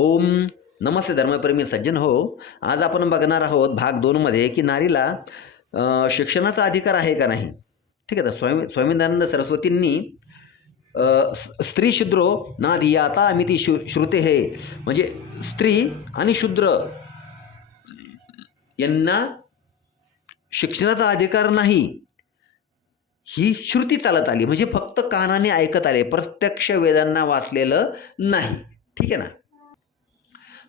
ओम नमस्ते धर्मप्रेमी सज्जन हो. आज आपण बघणार आहोत भाग 2मध्ये की नारीला शिक्षणाचा अधिकार आहे का नाही. ठीक आहे. तर स्वामी दयानंद सरस्वतींनी स्त्री शूद्रो ना धियाता अमिती श्रुते हे म्हणजे स्त्री आणि शूद्र यांना शिक्षणाचा अधिकार नाही ही श्रुती चालत आली. म्हणजे फक्त कानाने ऐकत आले, प्रत्यक्ष वेदांना वाचलेलं नाही. ठीक आहे ना.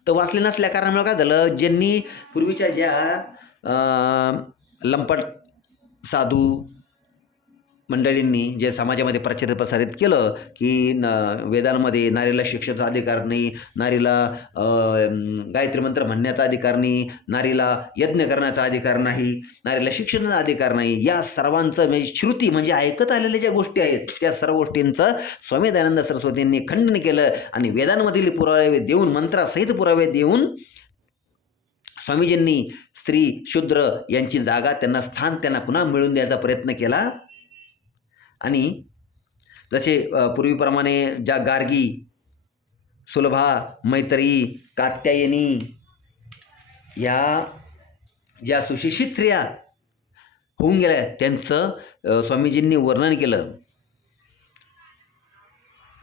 तर वाचले नसल्या कारणामुळे काय झालं, ज्यांनी पूर्वीच्या ज्या लंपट साधू मंडळींनी जे समाजामध्ये प्रसारित केलं की वेदांमध्ये नारीला शिक्षणाचा अधिकार नाही, नारीला गायत्री मंत्र म्हणण्याचा अधिकार नाही, नारीला यज्ञ करण्याचा अधिकार नाही, नारीला शिक्षणाचा अधिकार नाही, या सर्वांचं म्हणजे श्रुती म्हणजे ऐकत आलेल्या ज्या गोष्टी आहेत त्या सर्व गोष्टींचं स्वामी दयानंद सरस्वतींनी खंडन केलं आणि वेदांमधील पुरावे देऊन, मंत्रासहित पुरावे देऊन स्वामीजींनी स्त्री शूद्र यांची जागा, त्यांना स्थान त्यांना पुन्हा मिळवून द्यायचा प्रयत्न केला. आणि जसे पूर्वीप्रमाणे ज्या गार्गी, सुलभा, मैत्री, कात्यायनी या ज्या सुशिक्षित स्त्रिया होऊन गेल्या त्यांचं स्वामीजींनी वर्णन केलं.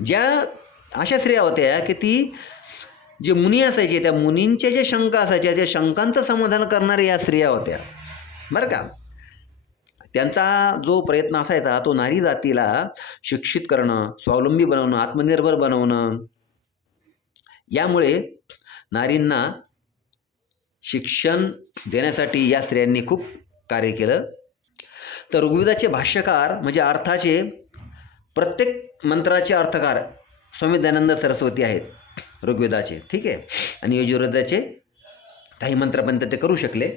ज्या अशा स्त्रिया होत्या की ती जे मुनी असायचे त्या मुनींच्या ज्या शंका असायच्या त्या शंकांचं समाधान करणाऱ्या या स्त्रिया होत्या बरं का. त्यांचा जो प्रयत्न असायचा तो नारी जातीला शिक्षित करणं, स्वावलंबी बनवणं, आत्मनिर्भर बनवणं. यामुळे नारींना शिक्षण देण्यासाठी या स्त्रियांनी खूप कार्य केलं. तर ऋग्वेदाचे भाष्यकार म्हणजे अर्थाचे प्रत्येक मंत्राचे अर्थकार स्वामी दयानंद सरस्वती आहेत ऋग्वेदाचे. ठीक आहे. आणि यजुर्वेदाचे काही मंत्रपर्यंत ते करू शकले.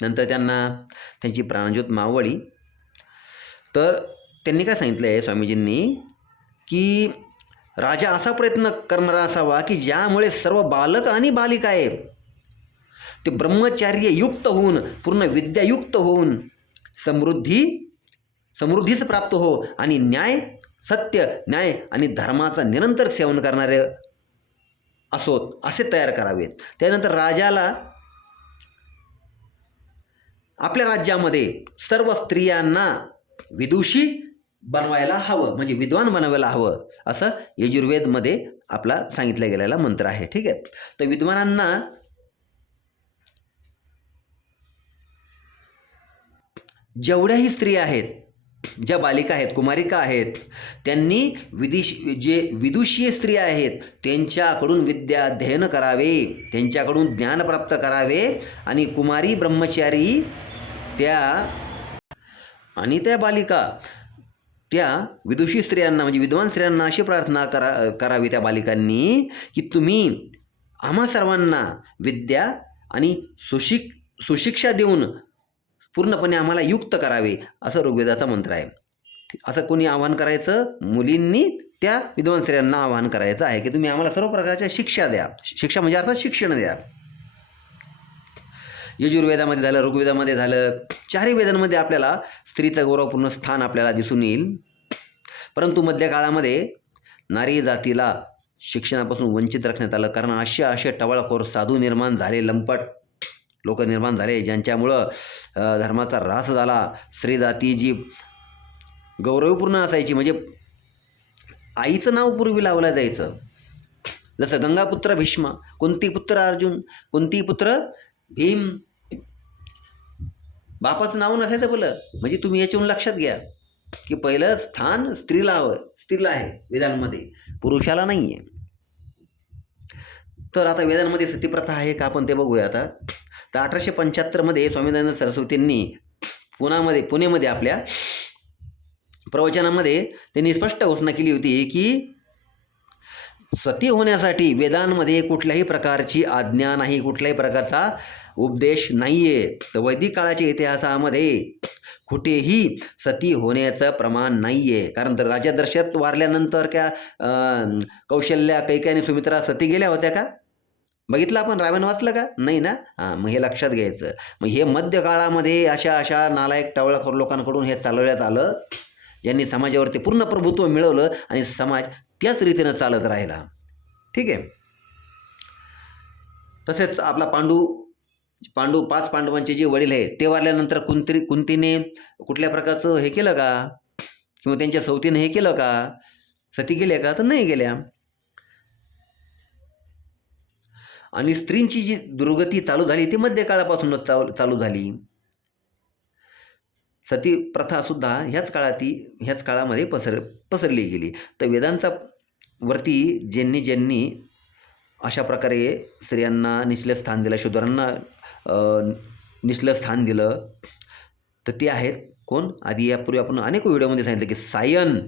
नंतर त्यांना त्यांची प्राणज्योत मावळी. तर त्यांनी काय सांगितलं आहे स्वामीजींनी की राजा असा प्रयत्न करणारा असावा की ज्यामुळे सर्व बालक आणि बालिका आहे ते ब्रह्मचार्ययुक्त होऊन, पूर्ण विद्यायुक्त होऊन समृद्धीच प्राप्त हो आणि न्याय, सत्य, न्याय आणि धर्माचं निरंतर सेवन करणारे असोत असे तयार करावेत. त्यानंतर राजाला आपल्या राज्यामध्ये सर्व स्त्रियांना विदुषी बनवायला हवं, म्हणजे विद्वान बनवायला हवं असं यजुर्वेदमध्ये आपला सांगितला गेलेला मंत्र आहे. ठीक आहे. तर विद्वानांना जेवढ्याही स्त्रिया आहेत, ज्या बालिका आहेत, कुमारिका आहेत, त्यांनी विदुषीय स्त्रिया आहेत त्यांच्याकडून विद्या अध्ययन करावे, त्यांच्याकडून ज्ञान प्राप्त करावे. आणि कुमारी ब्रह्मचारी त्या बालिका त्या विदुषी स्त्रियांना म्हणजे विद्वान स्त्रियांना अशी प्रार्थना करावी त्या बालिकांनी की तुम्ही आम्हा सर्वांना विद्या आणि सुशिक्षा देऊन पूर्णपणे आम्हाला युक्त करावे असं ऋग्वेदाचा मंत्र आहे. असं कोणी आवाहन करायचं, मुलींनी त्या विद्वान स्त्रियांना आवाहन करायचं आहे की तुम्ही आम्हाला सर्व प्रकारच्या शिक्षा द्या. शिक्षा म्हणजे अर्थात शिक्षण द्या. यजुर्वेदामध्ये झालं, ऋग्वेदामध्ये झालं, चारही वेदांमध्ये आपल्याला स्त्रीचं गौरवपूर्ण स्थान आपल्याला दिसून येईल. परंतु मध्यकाळामध्ये नारी जातीला शिक्षणापासून वंचित राखण्यात आलं. कारण असे टवाळखोर साधू निर्माण झाले, लंपट लोक निर्माण झाले ज्यांच्यामुळं धर्माचा ऱ्हास झाला. स्त्री जाती जी गौरवपूर्ण असायची म्हणजे आईचं नाव पूर्वी लावलं जायचं. जसं गंगापुत्र भीष्म, कुंतीपुत्र अर्जुन, कुंतीपुत्र भीम. बापाचं नाव नसायचं बोलं. म्हणजे तुम्ही याच्यावरून लक्षात घ्या की पहिलं स्थान स्त्रीला आहे वेदांमध्ये, पुरुषाला नाही आहे. तर आता वेदांमध्ये सतीप्रथा आहे का आपण ते बघूया आता. तर 1875मध्ये स्वामी दयानंद सरस्वतींनी पुणेमध्ये आपल्या प्रवचनामध्ये त्यांनी स्पष्ट घोषणा केली होती की सती होण्यासाठी वेदांमध्ये कुठल्याही प्रकारची आज्ञा नाही, कुठल्याही प्रकारचा उपदेश नाही आहे. तर वैदिक काळाच्या इतिहासामध्ये कुठेही सती होण्याचं प्रमाण नाही आहे. कारण राजा दशरथ वारल्यानंतर क्या कौशल्या, कैकेयी आणि सुमित्रा सती गेल्या होत्या का? बघितलं आपण, रामायण वाचलं का? नाही ना. मग हे लक्षात घ्यायचं. मग हे मध्यकाळामध्ये अशा नालायक टवळखोर लोकांकडून हे चालवण्यात आलं ज्यांनी समाजावरती पूर्ण प्रभुत्व मिळवलं आणि समाज त्याच रीतीनं चालत राहिला. ठीक आहे. तसेच आपला पांडू 5 पांडवांचे जे वडील आहे ते वारल्यानंतर कुंतीने कुठल्या प्रकारचं हे केलं का, किंवा त्यांच्या सवतीने हे केलं का, सती गेल्या का, तर नाही गेल्या. आणि स्त्रींची जी दुर्गती चालू झाली ती मध्यकाळापासूनच चालू झाली. सती प्रथा सुद्धा ह्याच काळामध्ये पसरली गेली. तर वेदांचा वरती ज्यांनी अशा प्रकारे स्त्रियांना निचलं स्थान दिलं, शूद्रांना निचलं स्थान दिलं, तर ते आहेत कोण? आधी यापूर्वी आपण अनेक व्हिडिओमध्ये सांगितलं की सायन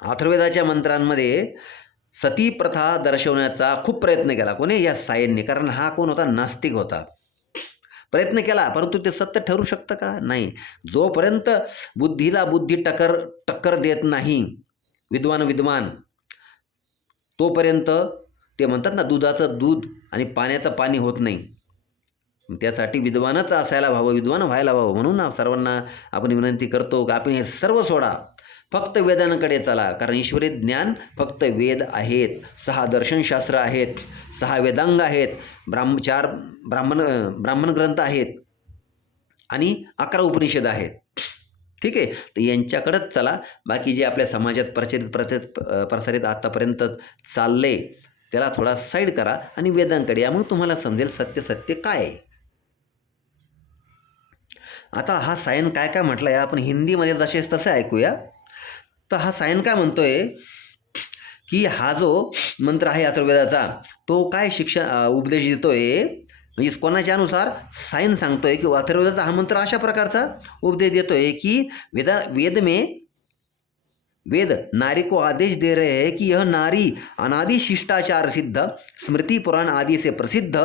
अथर्ववेदाच्या मंत्रांमध्ये सती प्रथा दर्शवण्याचा खूप प्रयत्न केला. कोणी? या सायनने. कारण हा कोण होता? नास्तिक होता. प्रयत्न केला, परंतु ते सत्य ठरू शकतं का? नाही. जोपर्यंत बुद्धीला बुद्धी टक्कर देत नाही विद्वान, तोपर्यंत ते म्हणतात ना, दुधाचं दूध आणि पाण्याचं पाणी होत नाही. त्यासाठी विद्वानच असायला हवं, विद्वान व्हायला हवं. म्हणून सर्वांना आपण विनंती करतो की आपण हे सर्व सोडा, फक्त वेदांकडे चला. कारण ईश्वरी ज्ञान फक्त वेद आहेत, 6 दर्शनशास्त्र आहेत, 6 वेदांग आहेत, 4 ब्राह्मण ग्रंथ आहेत आणि 11 उपनिषद आहेत. ठीक आहे. तर यांच्याकडेच चला. बाकी जे आपल्या समाजात प्रसारित आतापर्यंत चालले त्याला थोडा साईड करा आणि वेदांकडे या. मग तुम्हाला समजेल सत्य काय आहे. आता हा सायन काय म्हटलं आहे आपण हिंदीमध्ये जसेच तसे ऐकूया. तर हा सायन काय म्हणतोय की हा जो मंत्र आहे अथर्ववेदाचा तो काय उपदेश देतोय, म्हणजे कोणाच्या अनुसार? सायन सांगतोय की अथर्ववेदाचा हा मंत्र अशा प्रकारचा उपदेश देतोय की वेद नारी को आदेश दे रहे हैं कि यह नारी अनादि शिष्टाचार सिद्ध, स्मृति पुराण आदि से प्रसिद्ध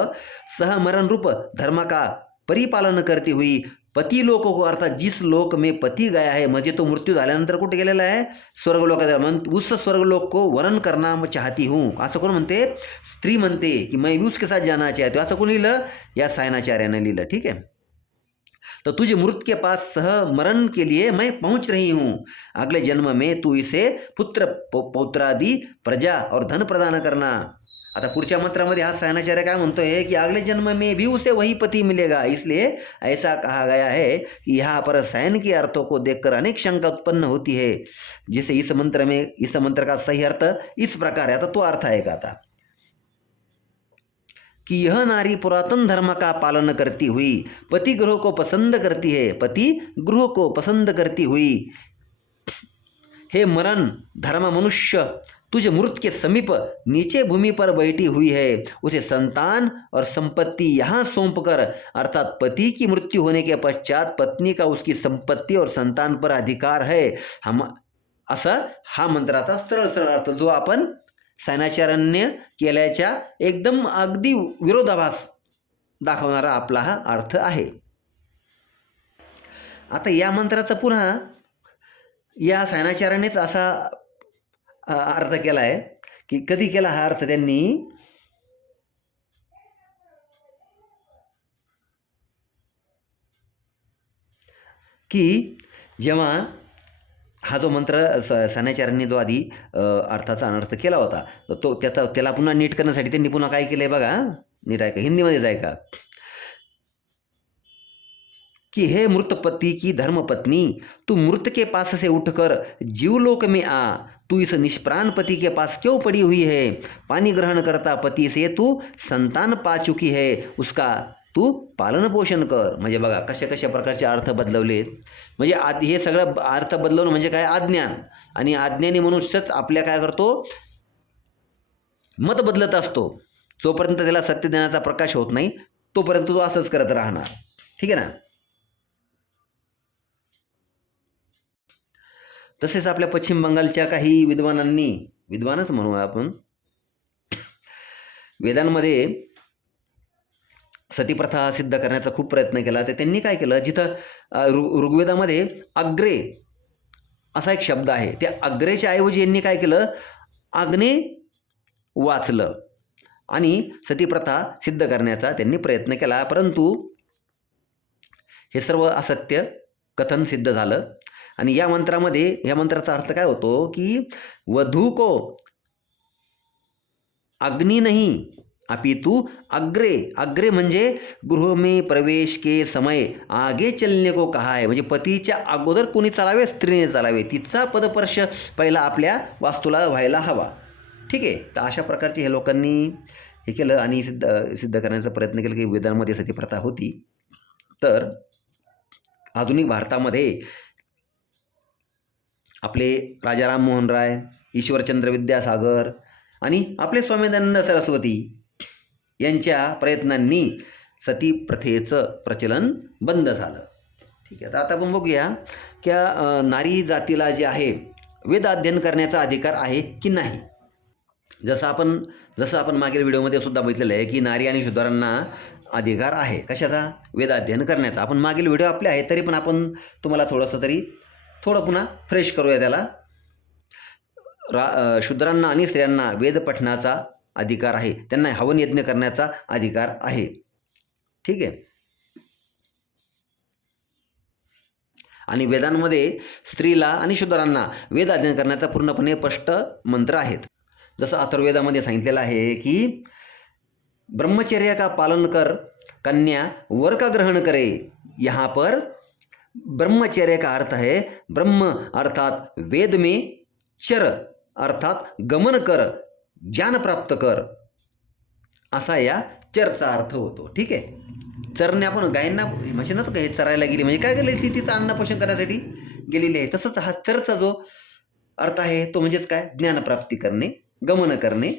सहमरण रूप धर्म का परिपालन करती हुई पति लोक को, अर्थात जिस लोक में पती गया है, म्हणजे तो मृत्यू झाल्यानंतर कुठे गेलेला आहे? स्वर्गलोकात. उस स्वर्गलोक को वरण करना चाहती हूँ, असं कोण म्हणते? स्त्री म्हणते की मैं भी उसके साथ जाना चाहती हूँ. असं कोण लिहिलं? या सायनाचार्याने लिहिलं. ठीक आहे. तो तुझे मृत के पास सहमरण के लिए मैं पहुंच रही हूँ. अगले जन्म में तू इसे पुत्र पौत्रादि प्रजा और धन प्रदान करना. आता पुढच्या मंत्रामध्ये हा सायनाचार्य काय म्हणतोय की अगले जन्म में भी उसे वही पति मिलेगा, इसलिए ऐसा कहा गया है कि यहाँ पर सायन के अर्थों को देखकर अनेक शंका उत्पन्न होती है. जैसे इस मंत्र का सही अर्थ इस प्रकार है. आता तो अर्थ आहे का आता कि यह नारी पुरातन धर्म का पालन करती हुई पति गृह को पसंद करती है, पति गृह को पसंद करती हुई हे मरण धर्म मनुष्य तुझे मृत के समीप नीचे भूमि पर बैठी हुई है, उसे संतान और संपत्ति यहाँ सौंप कर, अर्थात पति की मृत्यु होने के पश्चात पत्नी का उसकी संपत्ती और संतान पर अधिकार है. असा हा मंत्राचा सरळ अर्थ जो आपण सायनाचार्याने केल्याच्या एकदम अगदी विरोधाभास दाखवणारा आपला हा अर्थ आहे. आता या मंत्राचा पुन्हा या सायनाचार्यानेच असा अर्थ केला आहे की कधी केला हा अर्थ त्यांनी? की जेव्हा हा जो मंत्र सायनाचार्यांनी जो आधी अर्थाचा अनर्थ केला होता तो त्याला पुन्हा नीट करण्यासाठी त्यांनी पुन्हा काय केलंय बघा, नीट ऐका, हिंदीमध्येच ऐका कि हे मृत पति की धर्मपत्नी, तू मृत के पास से उठकर जीवलोक में आ. तू इस निष्प्राण पति के पास क्यों पड़ी हुई है? पानी ग्रहण करता पति से तू संतान पा चुकी है, उसका तू पालन पोषण कर. म्हणजे बघा कशा प्रकारचे अर्थ बदलवले. म्हणजे हे सगळं अर्थ बदलवणं म्हणजे काय? अज्ञान. आणि अज्ञानी मनुष्यच आपल्या काय करतो? मत बदलत असतो. जोपर्यंत त्याला सत्य ज्ञानाचा प्रकाश होत नाही तोपर्यंत तो असंच करत राहणार. ठीक आहे ना. तसेच आपल्या पश्चिम बंगालच्या काही विद्वानच म्हणू आपण, वेदांमध्ये सतीप्रथा सिद्ध करण्याचा खूप प्रयत्न केला. तर त्यांनी काय केलं, जिथं ऋग्वेदामध्ये अग्रे असा एक शब्द आहे, त्या अग्रेच्या ऐवजी यांनी काय केलं? आग्ने वाचलं आणि सतीप्रथा सिद्ध करण्याचा त्यांनी प्रयत्न केला. परंतु हे सर्व असत्य कथन सिद्ध झालं. आणि या मंत्राचा अर्थ काय होतो की वधू को अग्नि नहीं अपितु अग्रे, अग्रे म्हणजे गृह में प्रवेश के समय आगे चलने को कहा है. म्हणजे पतीच्या अगोदर कोणी चालावे, स्त्रीने चालावे. तिचा पदस्पर्श पहिला आपल्या वास्तूला व्हायला हवा. ठीक आहे. तर अशा प्रकारचे हे लोकांनी हे केलं आणि सिद्ध करण्याचा प्रयत्न केला की वेदांमध्ये सती प्रथा होती. तर आधुनिक भारतामध्ये आपले राजा राममोहन राय, ईश्वरचंद्र विद्यासागर आणि आपले स्वामी दयानंद सरस्वती यांच्या प्रयत्नांनी सती प्रथेचं प्रचलन बंद झालं. ठीक आहे. तर आता आपण बघूया की नारी जातीला जे आहे वेद अध्ययन करण्याचा अधिकार आहे की नाही. जसं आपण मागील व्हिडिओमध्ये सुद्धा बघितलेलं आहे की नारी आणि शूद्रांना अधिकार आहे कशाचा, वेद अध्ययन करण्याचा. आपण मागील व्हिडिओ आपले आहेत तरी पण आपण तुम्हाला थोडं पुन्हा फ्रेश करूया त्याला. शूद्रांना आणि स्त्रियांना वेद पठणाचा अधिकार आहे, त्यांना हवन यज्ञ करण्याचा अधिकार आहे. ठीक आहे. आणि वेदांमध्ये स्त्रीला आणि शूद्रांना वेद अध्ययन करण्याचा पूर्णपणे स्पष्ट मंत्र आहेत. जसं अथर्ववेदामध्ये सांगितलेलं आहे की ब्रह्मचर्य का पालन कर, कन्या वर का ग्रहण करे. यहाँ पर ब्रह्मचर्य का अर्थ है ब्रह्म अर्थात वेद में, चर अर्थात गमन कर, ज्ञान प्राप्त कर, असा या चरचा अर्थ होतो. ठीक आहे. चरने आपण गायींना म्हणजे ना हे चरायला गेली म्हणजे काय केलं, ती तिचं अन्न पोषण करण्यासाठी गेलेली आहे. तसंच हा चरचा जो अर्थ आहे तो म्हणजेच काय, ज्ञानप्राप्ती करणे, गमन करणे.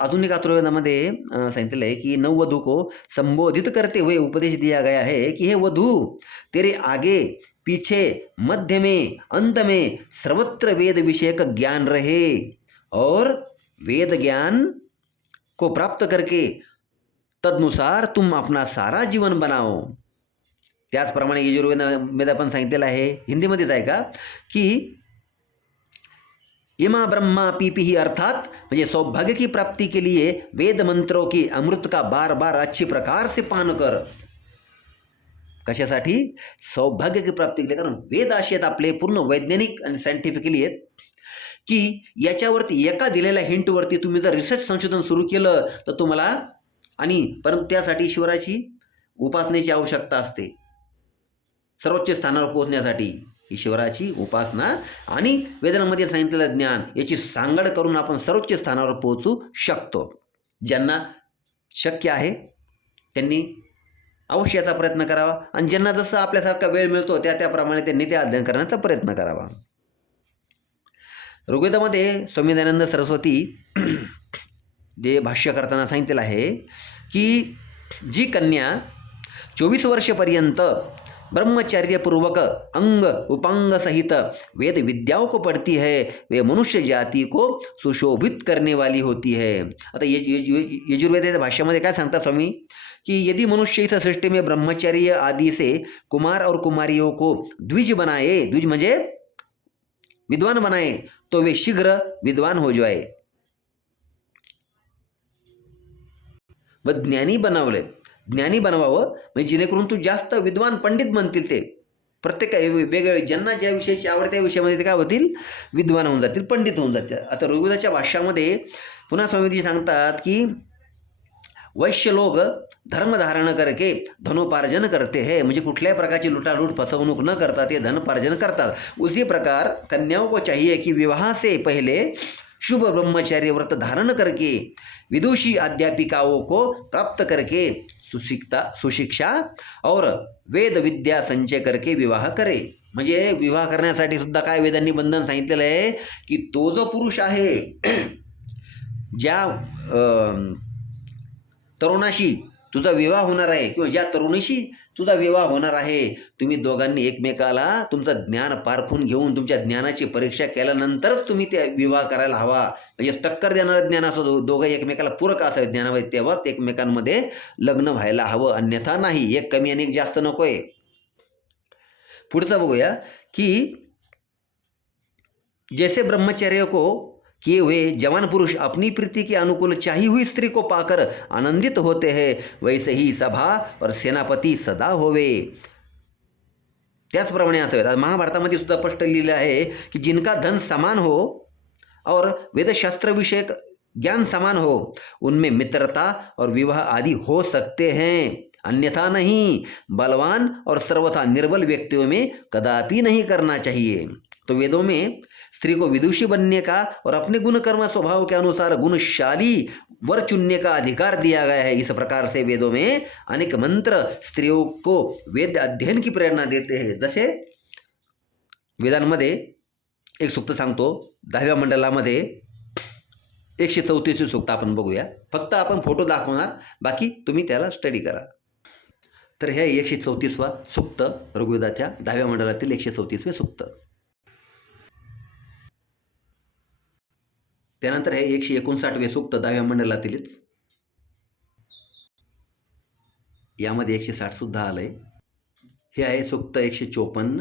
आधुनिक अथर्ववेदामध्ये सांगितलेलं आहे की नववधू को संबोधित करते हुए उपदेश दिया गया है कि हे वधू, तेरे आगे पीछे मध्य में अंत में सर्वत्र वेद विषयक ज्ञान रहे और वेद ज्ञान को प्राप्त करके तदनुसार तुम अपना सारा जीवन बनाओ. त्याचप्रमाणे यजुर्वेदामध्ये पण सांगितलेलं आहे, हिंदीमध्येच आहे का, की इमा ब्रह्मा पीपी अर्थात म्हणजे सौभाग्य की प्राप्ति के लिए वेद मंत्रों की अमृत का बार बार अच्छी प्रकार से पान कर. कशासाठी, सौभाग्य की प्राप्ती केली. कारण वेद असे आहेत आपले पूर्ण वैज्ञानिक आणि सायंटिफिकली आहेत की याच्यावरती एका दिलेल्या हिंटवरती तुम्ही जर रिसर्च संशोधन सुरू केलं तर तुम्हाला, आणि परंतु त्यासाठी ईश्वराची उपासनेची आवश्यकता असते. सर्वोच्च स्थानावर पोहोचण्यासाठी ईश्वराची उपासना आणि वेदांमध्ये सांगितलेलं ज्ञान याची सांगड करून आपण सर्वोच्च स्थानावर पोहोचू शकतो. ज्यांना शक्य आहे त्यांनी अवश्य याचा प्रयत्न करावा आणि ज्यांना जसं आपल्यासारखा वेळ मिळतो त्याप्रमाणे त्यांनी ते अध्ययन करण्याचा प्रयत्न करावा. ऋग्वेदामध्ये स्वामी दयानंद सरस्वती जे भाष्य करताना सांगितलेलं आहे की जी कन्या 24 वर्षपर्यंत ब्रह्मचर्यपूर्वक अंग उपांग सहित वेद विद्याओं को पढ़ती है वे मनुष्य जाति को सुशोभित करने वाली होती है. आता यजुर्वेदाच्या भाष्यामध्ये काय सांगतात स्वामी कि यदि मनुष्य इस सृष्टि में ब्रह्मचर्य आदि से कुमार और कुमारियों को द्विज बनाए, द्विज म्हणजे विद्वान बनाए, तो वे शीघ्र विद्वान हो जाए. व ज्ञानी बनवावं म्हणजे जेणेकरून तू जास्त विद्वान पंडित बनतील. ते प्रत्येक वेगवेगळे ज्यांना ज्या विषयाची आवड त्या विषयामध्ये ते काय होतील, विद्वान होऊन जातील, पंडित होऊन जातील. आता ऋग्वेदाच्या भाष्यामध्ये पुन्हा स्वामीजी सांगतात की वैश्य लोग धर्म धारण करके धनोपार्जन करते हैं, म्हणजे कुठल्याही प्रकारची लुटालूट फसवणूक न करता ते धनपार्जन करतात. उसी प्रकार कन्याओं को चाहिए कि विवाह से पहले शुभ ब्रह्मचर्य व्रत धारण करके विदुषी अध्यापिकाओं को प्राप्त करके सुशिक्षा और वेद विद्या संचय करके विवाह करे. म्हणजे विवाह करण्यासाठी सुद्धा काय वेदांनी बंधन सांगितलेलं आहे की तो जो पुरुष आहे ज्या तरुणाशी तुझा विवाह होणार आहे किंवा ज्या तरुणीशी तुझा विवाह होणार आहे, तुम्ही दोघांनी एकमेकाला तुमचं ज्ञान पारखून घेऊन तुमच्या ज्ञानाची परीक्षा केल्यानंतरच तुम्ही ते विवाह करायला हवा. म्हणजे टक्कर देणारं ज्ञान असं दोघं एकमेकाला पूरक असावे ज्ञानामध्ये, तेव्हाच एकमेकांमध्ये लग्न व्हायला हवं, अन्यथा नाही. एक कमी आणि एक जास्त नकोय. पुढचं बघूया की जैसे ब्रह्मचर्य को किए हुए जवान पुरुष अपनी प्रीति के अनुकूल चाही हुई स्त्री को पाकर आनंदित होते हैं, वैसे ही सभा और सेनापती सदा होवे. त्याचप्रमाणे असं महाभारतामध्ये सुद्धा स्पष्ट लिहिलं आहे की जिनका धन समान हो और वेदशास्त्र विषयक ज्ञान समान हो, उनमें मित्रता और विवाह आदि हो सकते हैं, अन्यथा नहीं। बलवान और सर्वथा निर्बल व्यक्तियों में कदापि नहीं करना चाहिए। तो वेदों में स्त्री को विदुषी बनने का और अपने गुण कर्म स्वभाव के अनुसार गुणशाली वर चुनने का अधिकार दिया गया है। इस प्रकार से वेदों में अनेक मंत्र स्त्रियों को वेद अध्ययन की प्रेरणा देते हैं। जसे वेदांमध्ये एक सूक्त सांगतो, 10व्या मंडलामध्ये 134 सूक्त आपण बघूया. फक्त आपण फोटो दाखवणार, बाकी तुम्ही त्याला स्टडी करा. तर हे 134वा सूक्त ऋग्वेदाच्या 10व्या मंडलातील 134वे सूक्त. त्यानंतर हे 159वे सूक्त 10व्या मंडलातीलच. यामध्ये 160 सुद्धा आलंय. हे आहे सूक्त 154.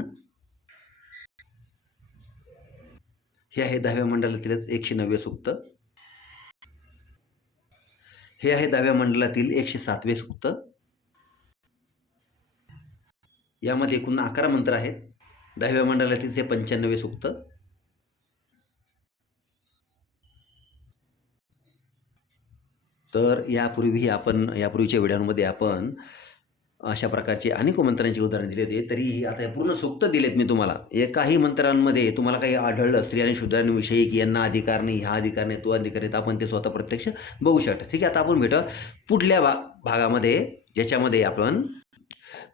हे आहे 10व्या मंडलातीलच 190वे सूक्त. हे आहे 10व्या मंडलातील 107वे सूक्त. यामध्ये एकूण 11 मंत्र आहेत. 10व्या मंडलातील हे 95वे सूक्त. तर यापूर्वीच्या व्हिडिओमध्ये आपण अशा प्रकारचे अनेक मंत्रांची उदाहरण दिले होते. तरीही आता हे पूर्ण सूक्त दिलेत मी तुम्हाला. एकाही मंत्रांमध्ये तुम्हाला काही आढळलं स्त्री आणि शूद्रांविषयी की यांना अधिकार नाही, हा अधिकार नाही, तो अधिकार नाही, तर आपण ते स्वतः प्रत्यक्ष बघू शकता. ठीक आहे. आता आपण भेटू पुढल्या भागामध्ये, ज्याच्यामध्ये आपण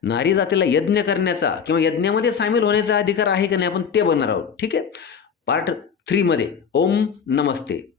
नारी जातीला यज्ञ करण्याचा किंवा यज्ञामध्ये सामील होण्याचा अधिकार आहे का नाही आपण ते बनणार आहोत. ठीक आहे. पार्ट 3 मध्ये. ओम नमस्ते.